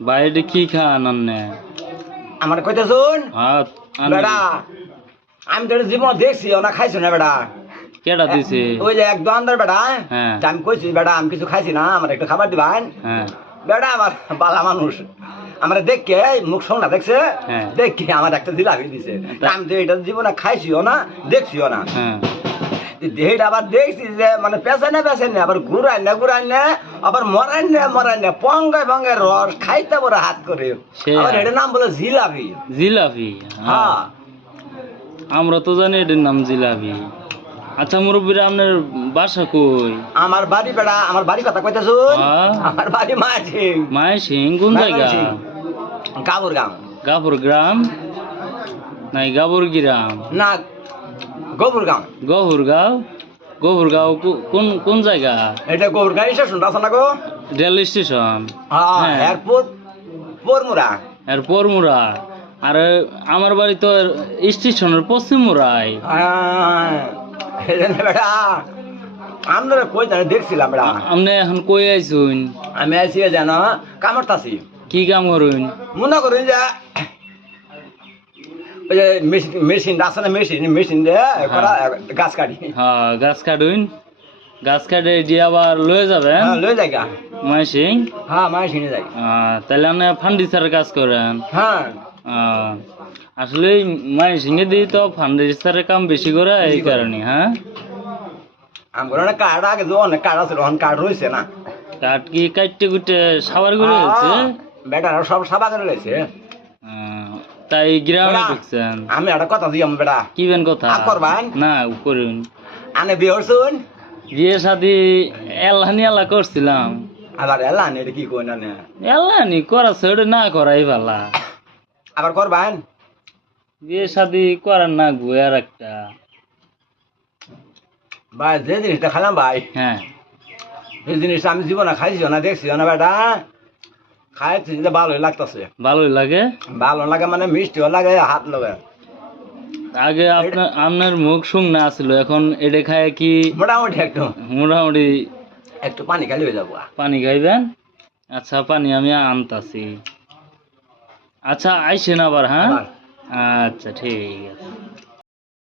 বাইরে কি খান আন্নে আমার কইতে শুন হাত বেড়া আমি তো জীবন দেখছি না খাইছো না বেড়া কেডা দিছে ওই যে এক দোকানদার বেড়া হ্যাঁ আমি কইছি বেড়া আমি কিছু খাইছি না আমার একটু খাবার দিবেন হ্যাঁ বেড়া আমার বালা মানুষ আমার দেখে মুখ শোনা দেখছে হ্যাঁ। দেখে আমার একটা জিলাপি দিছে আমি তো এটা জীবনে খাইছিও না দেখছিও না হ্যাঁ এটা আবার দেখছি যে মানে পেছানে পেছানে আবার ঘুরাই না আবার মরাই না পঙ্গায় পঙ্গায় রস খাইতে বড় হাত করে আবার এটার নাম বলে জিলাপি জিলাপি হ্যাঁ আমরা তো জানি এটার নাম জিলাপি আচ্ছা মুরব্বীরা আপনার বাসা কই আমার বাড়ি বেড়া আমার বাড়ি কথা কইতে শুন হ্যাঁ। আমার বাড়ি মাঝি মায় সিং কোন জায়গা কাবুর গাম গাবর গ্রাম নাই গাবর গ্রাম না গোবর গাম গহুরগাঁও গহুরগাঁও কোন কোন জায়গা এটা গোবর গাম স্টেশন আছে না গো রেল স্টেশন হ্যাঁ এয়ারপোর্ট পরমুরা আর পরমুরা আর আমার বাড়ি তো স্টেশনের পশ্চিম মুরাই বেড়া আমরা কই জানি দেখছিলাম বেড়া আপনি এখন কই আইছুন আমি আইসি জানো কামড়তাছি কি কাম করুন মনে করুন যে ওই যে মেশিন আছে না মেশিন দিয়ে গাছ কাটি হ্যাঁ গাছ কাটুন গাছ কাটে দিয়ে আবার লয়ে যাবেন লয়ে যাই গা মায় সিং হ্যাঁ মায়ের সিনে যাই তাহলে আপনি ফার্নিচারের কাজ করেন হ্যাঁ আসলে মায়ের সিংহে দিয়ে তো ফার্নিচারের কাম বেশি করে এই কারণে হ্যাঁ আমার অনেক কার্ড আগে যে অনেক কার্ড আছে অনেক কার্ড রয়েছে না কাঠ কি কাটতে কুটে সাবার করে হচ্ছে বেটারা সব সাবা করে রয়েছে তাই গ্রামে ঢুকছেন আমি একটা কথা দিই বেটা কি বেন কথা করবেন না করুন আনে বিয়ে হরছুন বিয়ে শাদি এলানি এলা করছিলাম আবার এলান এটা কি কই না এলানি করাছে ওটা না করাই ভালা আবার করবেন বিয়ে শাদি করার না গো আর একটা ভাই যে জিনিসটা খেলাম ভাই হ্যাঁ এই জিনিসটা আমি জীবনে খাইছিও না দেখছিও না বেটা খাইছি যে ভালোই লাগতেছে ভালোই লাগে ভালো লাগে মানে মিষ্টিও লাগে হাত লাগে আগে আপনার মুখ শুকনা আছিল এখন এটা খায় কি মোটামুটি একটু মোটামুটি একটু পানি খালি হয়ে যাবো পানি খাইবেন আচ্ছা পানি আমি আনতাছি আচ্ছা আইসেন আবার হ্যাঁ আচ্ছা ঠিক আছে